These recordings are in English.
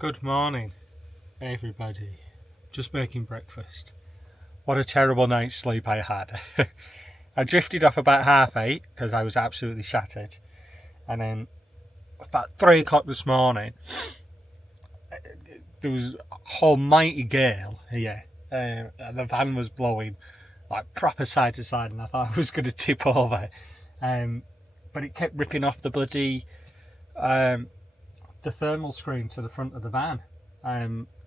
Good morning, everybody. Just making breakfast. What a terrible night's sleep I had. I drifted off about 8:30 because I was absolutely shattered. And then about 3 o'clock this morning, there was a almighty gale here. And the van was blowing like proper side to side, and I thought I was going to tip over. But it kept ripping off the bloody the thermal screen to the front of the van.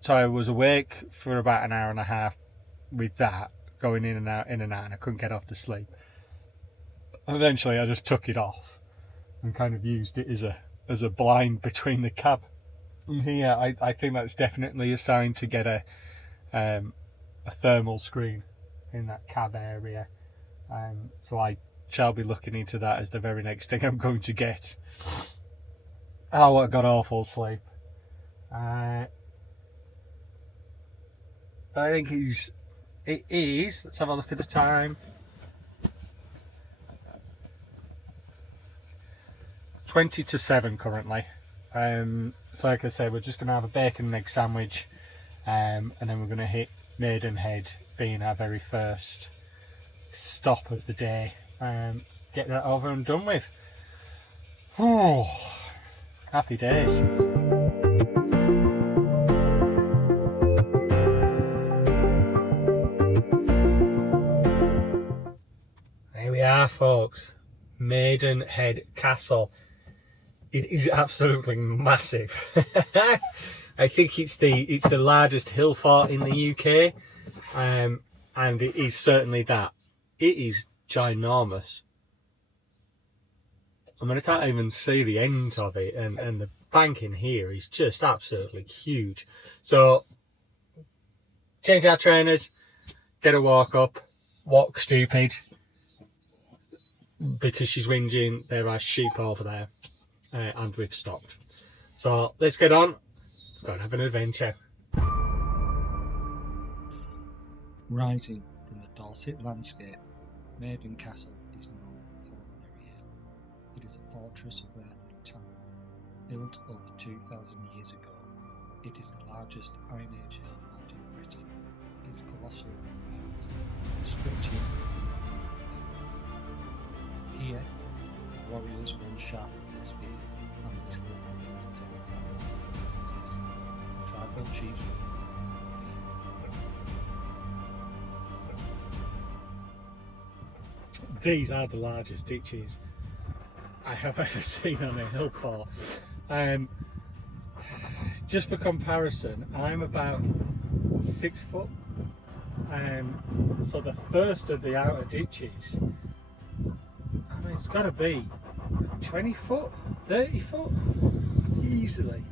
So I was awake for about an hour and a half with that going in and out, and I couldn't get off to sleep. And eventually I just took it off and kind of used it as a blind between the cab and here. I think that's definitely a sign to get a thermal screen in that cab area. So I shall be looking into that as the very next thing I'm going to get. Oh, what a god awful sleep. I think it is, let's have a look at the time. 20 to 7 currently. So like I said, we're just going to have a bacon and egg sandwich, and then we're going to hit Maidenhead, being our very first stop of the day. Get that over and done with. Oh, happy days. Here we are, folks. Maidenhead Castle. It is absolutely massive. I think it's the largest hill fort in the UK, and it is certainly that. It is ginormous. I mean, I can't even see the ends of it, and the bank in here is just absolutely huge. So, change our trainers, get a walk up, walk stupid, because she's whinging. There are sheep over there, and we've stopped. So let's get on. Let's go and have an adventure. Rising from the Dorset landscape, Maiden Castle is no ordinary hill. It is a fortress of earth and time, built over 2,000 years ago. It is the largest Iron Age hill fort in Britain. Its colossal ramparts stretching. Here, warriors once sharpened their spears and whistled tribal chiefs. These are the largest ditches I have ever seen on a hill fort. Just for comparison, I'm about 6 foot. So the first of the outer ditches, I mean, it's got to be 20 foot, 30 foot, easily.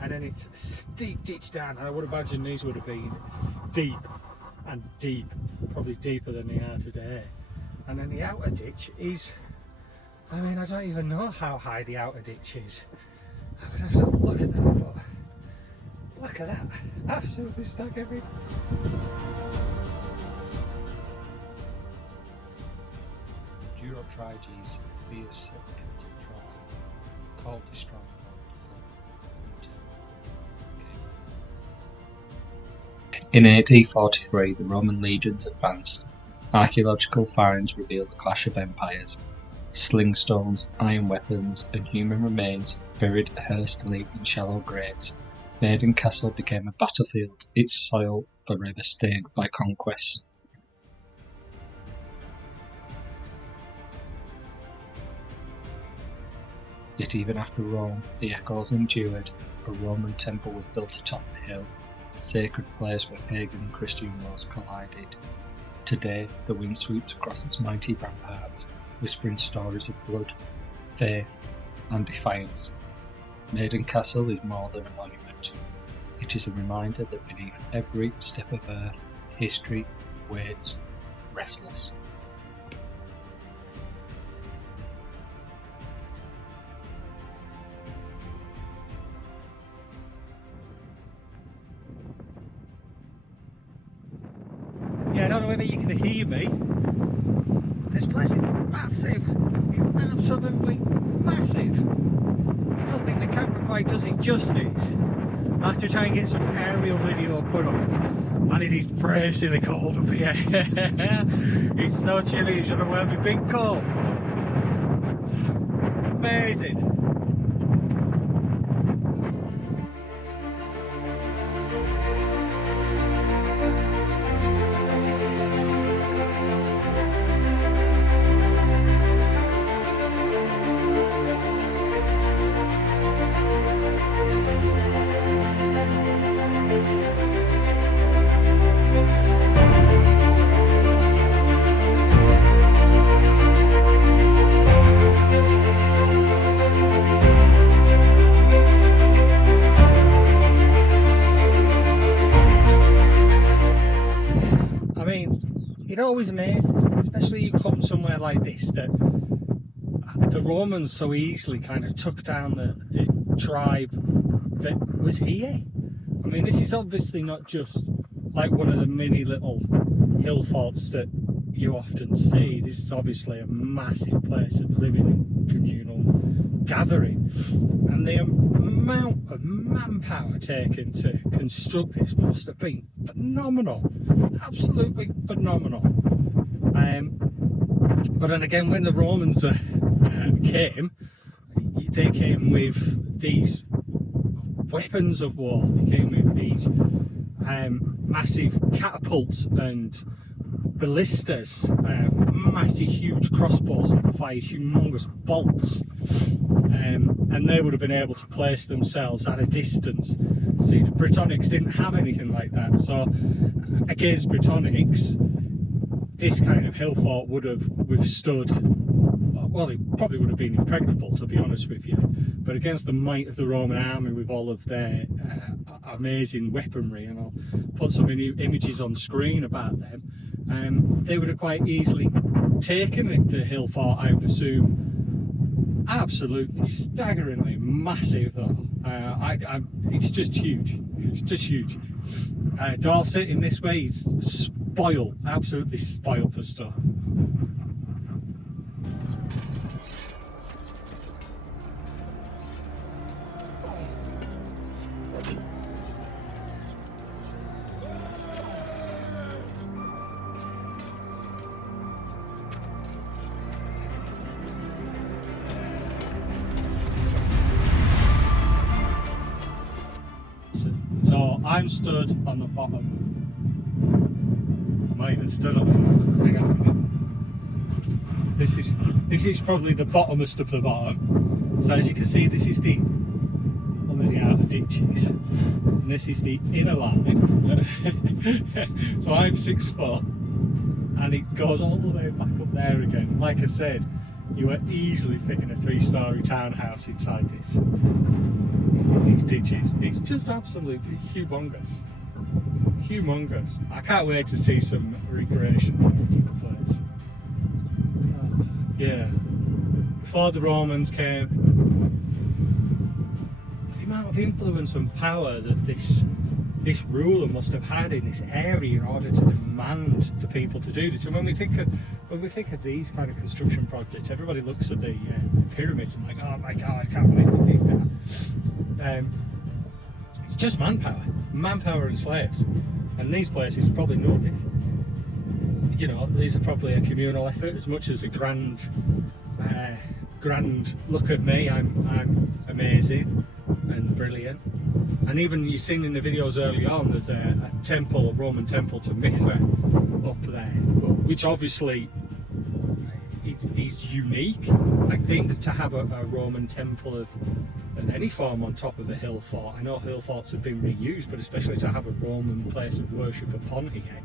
And then it's a steep ditch down, and I would imagine these would have been steep and deep, probably deeper than they are today. And then the outer ditch is, I mean, I don't even know how high the outer ditch is. I'm going to have to have a look at that, but look at that, absolutely staggering. Durotriges, fierce Celtic tribe, called the stronghold of In AD 43, the Roman legions advanced. Archaeological finds revealed the clash of empires. Slingstones, iron weapons, and human remains buried hastily in shallow graves. Maiden Castle became a battlefield, its soil forever stained by conquest. Yet even after Rome, the echoes endured. A Roman temple was built atop the hill, a sacred place where pagan and Christian worlds collided. Today, the wind sweeps across its mighty ramparts, whispering stories of blood, faith, and defiance. Maiden Castle is more than a monument. It is a reminder that beneath every step of earth, history waits, restless. Yeah, I don't know whether you can hear me. This place is massive. It's absolutely massive. I don't think the camera quite quite does it justice. I have to try and get some aerial video put up, and it is bracingly cold up here. It's so chilly, you should have wear my big coat. Amazing. It always amazes me, especially you come somewhere like this, that the Romans so easily kind of took down the tribe that was here. I mean, this is obviously not just like one of the many little hill forts that you often see. This is obviously a massive place of living and communal gathering, and the amount of manpower taken to construct this must have been phenomenal, absolutely phenomenal. But then again, when the Romans came, they came with these weapons of war. They came with these massive catapults and ballistas, massive huge crossbows that fired humongous bolts, and they would have been able to place themselves at a distance. See, the Britannics didn't have anything like that, so against Britannics this kind of hill fort would have withstood, well, it probably would have been impregnable, to be honest with you, but against the might of the Roman army with all of their amazing weaponry, and I'll put some images on screen about them, they would have quite easily taken the hill fort, I would assume. Absolutely staggeringly massive though. It's just huge. It's just huge. Dorset in this way is spoiled, absolutely spoiled for stuff. So I'm stood on the bottom. I might even stood on the, hang on. This is probably the bottomest of the bottom. So as you can see, this is one of the outer ditches, and this is the inner line. So I'm 6 foot, and it goes all the way back up there again. Like I said, you are easily fitting a 3-story townhouse inside these ditches. It's just absolutely humongous. Humongous. I can't wait to see some recreation of the place. Yeah. Before the Romans came, the amount of influence and power that this ruler must have had in this area in order to demand the people to do this. And when we think of these kind of construction projects, everybody looks at the pyramids and like, oh my god, I can't believe they did that. It's just manpower and slaves. And these places are probably nothing. You know, these are probably a communal effort as much as a grand look at me. I'm amazing and brilliant. And even you've seen in the videos early on, there's a temple, a Roman temple to Mithra up there, which obviously is unique. I think to have a Roman temple of any form on top of a hill fort. I know hill forts have been reused, but especially to have a Roman place of worship upon here,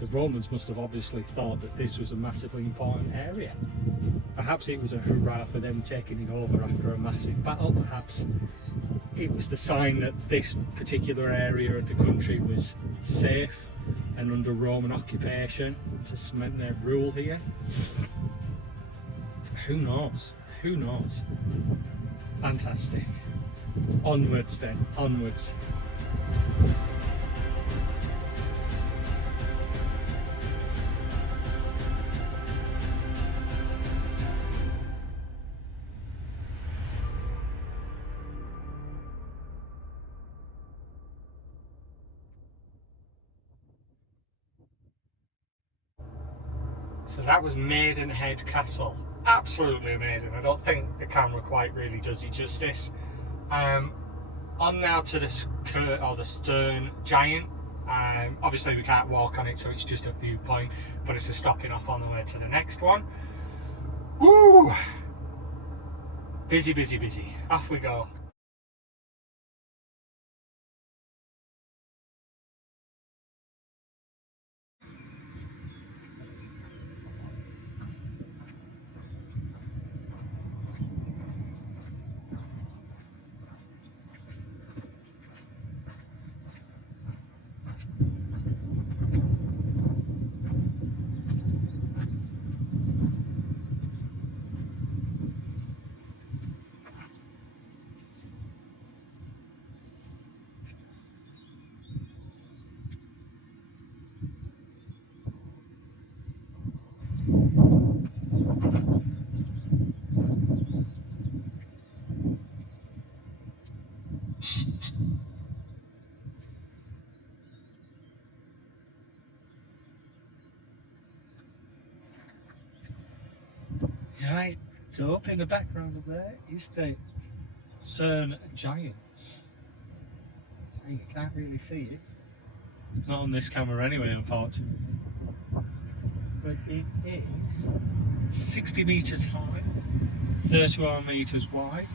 the Romans must have obviously thought that this was a massively important area. Perhaps it was a hurrah for them taking it over after a massive battle. Perhaps it was the sign that this particular area of the country was safe and under Roman occupation to cement their rule here. Who knows? Who knows? Fantastic. Onwards then, onwards. So that was Maidenhead Castle. Absolutely amazing. I don't think the camera quite really does it justice. On now to the Cerne Giant. Obviously we can't walk on it, so it's just a viewpoint, but it's a stopping off on the way to the next one. Woo! Busy, busy, busy. Off we go. Right, so up in the background of there is the Cerne Giant. You can't really see it. Not on this camera anyway, unfortunately. But it is 60 metres high, 31 metres wide.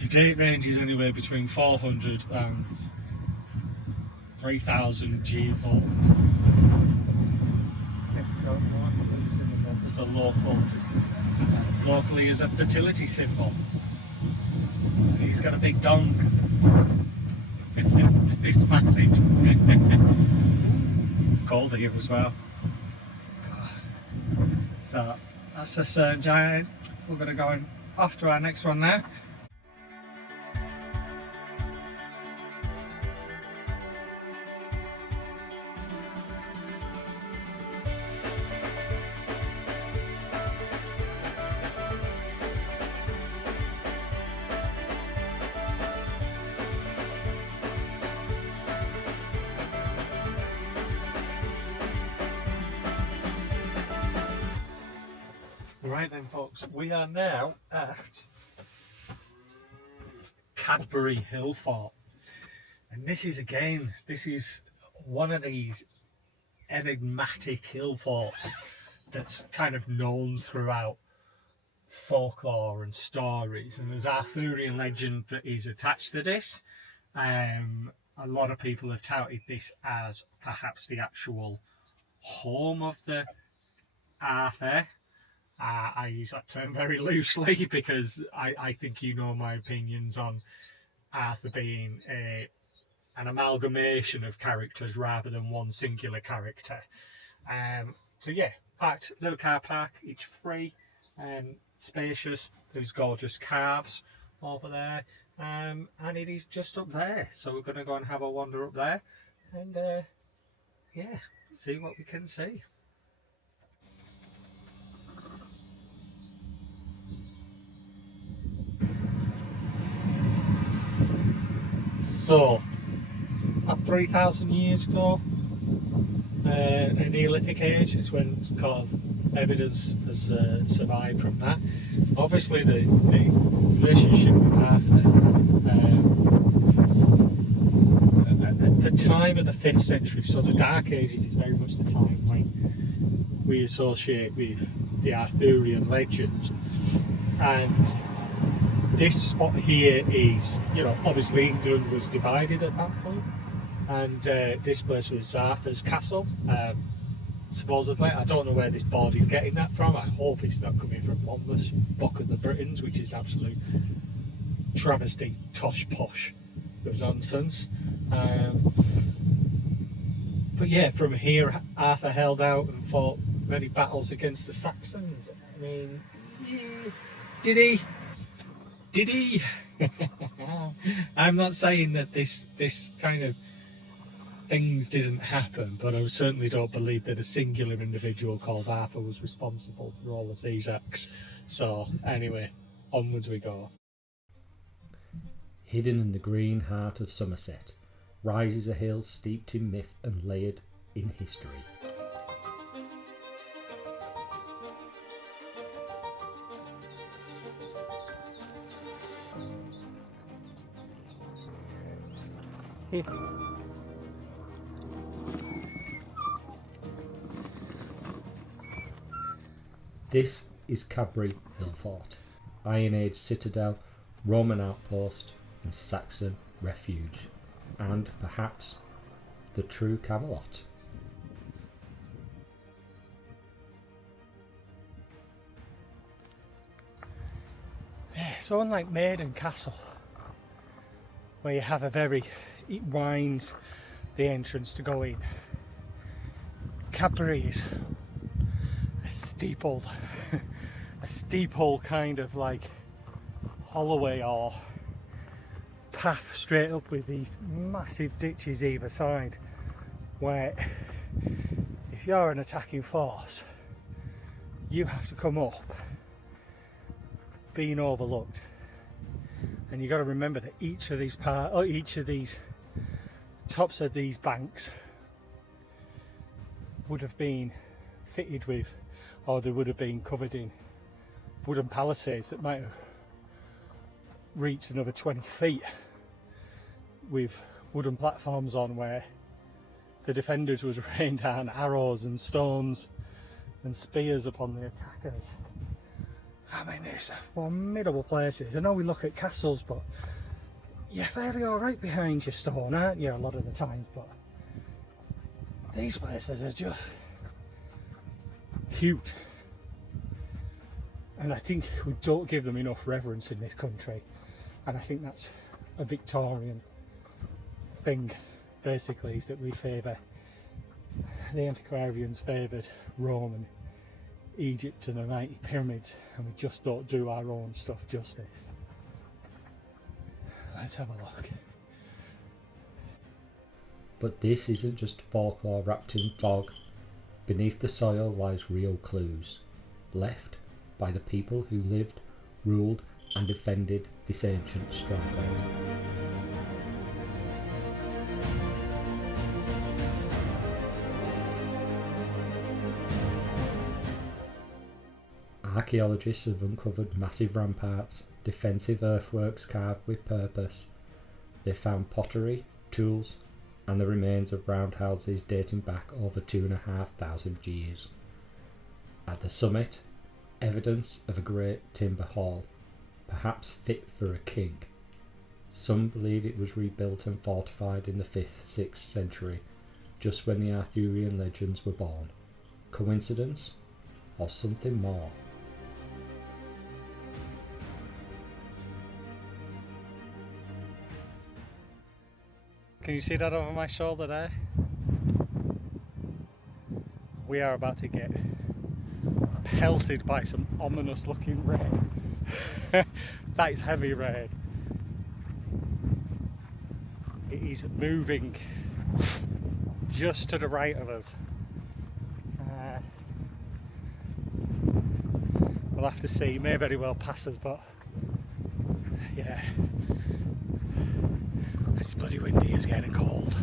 The date range is anywhere between 400 and 3,000 years old. It's a locally is a fertility symbol. He's got a big dong. It's massive. It's cold here as well. So that's the Cerne Giant. We're going to go off to our next one now. Right then folks, we are now at Cadbury Hill Fort, and this is one of these enigmatic hill forts that's kind of known throughout folklore and stories, and there's Arthurian legend that is attached to this. A lot of people have touted this as perhaps the actual home of the Arthur. I use that term very loosely because I think you know my opinions on Arthur being an amalgamation of characters rather than one singular character. So yeah, packed little car park, it's free and spacious, there's gorgeous carves over there, and it is just up there. So we're going to go and have a wander up there and yeah, see what we can see. So, at 3,000 years ago, a Neolithic age is when kind of evidence has survived from that. Obviously, the relationship with Arthur, at the time of the 5th century, so the Dark Ages is very much the time when we associate with the Arthurian legend. And this spot here is, you know, obviously England was divided at that point, and this place was Arthur's castle, supposedly. I don't know where this board is getting that from. I hope it's not coming from Monmouth's Book of the Britons, which is absolute travesty, tosh posh of nonsense. But yeah, from here Arthur held out and fought many battles against the Saxons. I mean, yeah, did he? Did he? I'm not saying that this kind of things didn't happen, but I certainly don't believe that a singular individual called Arthur was responsible for all of these acts. So anyway, onwards we go. Hidden in the green heart of Somerset rises a hill steeped in myth and layered in history. Here. This is Cadbury Hill Fort, Iron Age citadel, Roman outpost and Saxon refuge, and perhaps the true Camelot. Yeah, so unlike Maiden Castle, where you have it winds the entrance to go in, Cadbury is a steeple kind of like holloway or path straight up with these massive ditches either side, where if you're an attacking force you have to come up being overlooked, and you got to remember that each of these tops of these banks would have been fitted with, or they would have been covered in wooden palisades that might have reached another 20 feet with wooden platforms on, where the defenders was rain down arrows and stones and spears upon the attackers. I mean, it's formidable places. I know we look at castles, but you're fairly alright behind your stone, aren't you, a lot of the time, but these places are just huge. And I think we don't give them enough reverence in this country, and I think that's a Victorian thing, basically, is that we favour, the antiquarians favoured Rome and Egypt and the mighty pyramids, and we just don't do our own stuff justice. Let's have a look. But this isn't just folklore wrapped in fog. Beneath the soil lies real clues, left by the people who lived, ruled and defended this ancient stronghold. Archaeologists have uncovered massive ramparts, defensive earthworks carved with purpose. They found pottery, tools and the remains of roundhouses dating back over 2,500 years. At the summit, evidence of a great timber hall, perhaps fit for a king. Some believe it was rebuilt and fortified in the 5th, 6th century, just when the Arthurian legends were born. Coincidence or something more? Can you see that over my shoulder there? We are about to get pelted by some ominous looking rain. That is heavy rain. It is moving just to the right of us. We'll have to see, it may very well pass us, but yeah, it's bloody windy, it's getting cold.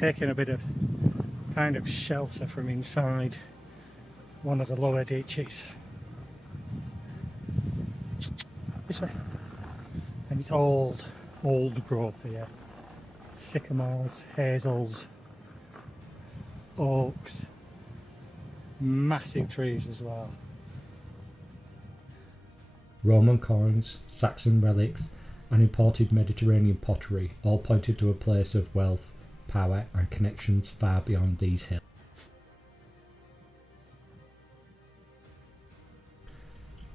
Taking a bit of kind of shelter from inside one of the lower ditches. This way. And it's old growth here. Sycamores, hazels, oaks, massive trees as well. Roman coins, Saxon relics and imported Mediterranean pottery all pointed to a place of wealth, power and connections far beyond these hills.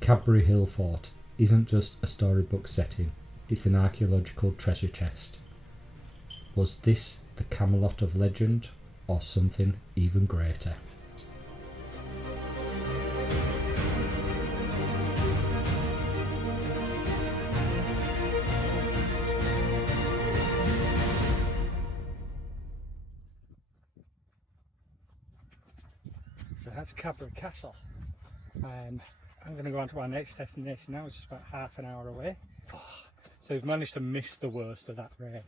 Cadbury Hill Fort isn't just a storybook setting, it's an archaeological treasure chest. Was this the Camelot of legend or something even greater? So that's Cadbury Castle. I'm going to go on to our next destination now, which is about half an hour away. So we've managed to miss the worst of that rain.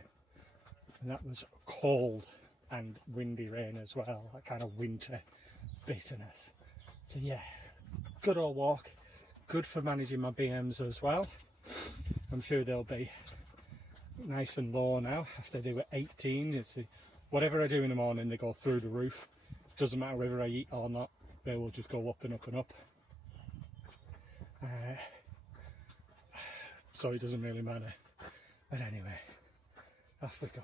And that was cold and windy rain as well, that kind of winter bitterness. So yeah, good old walk, good for managing my BMs as well. I'm sure they'll be nice and low now after they were 18. Whatever I do in the morning, they go through the roof. Doesn't matter whether I eat or not, they will just go up and up and up. So it doesn't really matter. But anyway, off we go.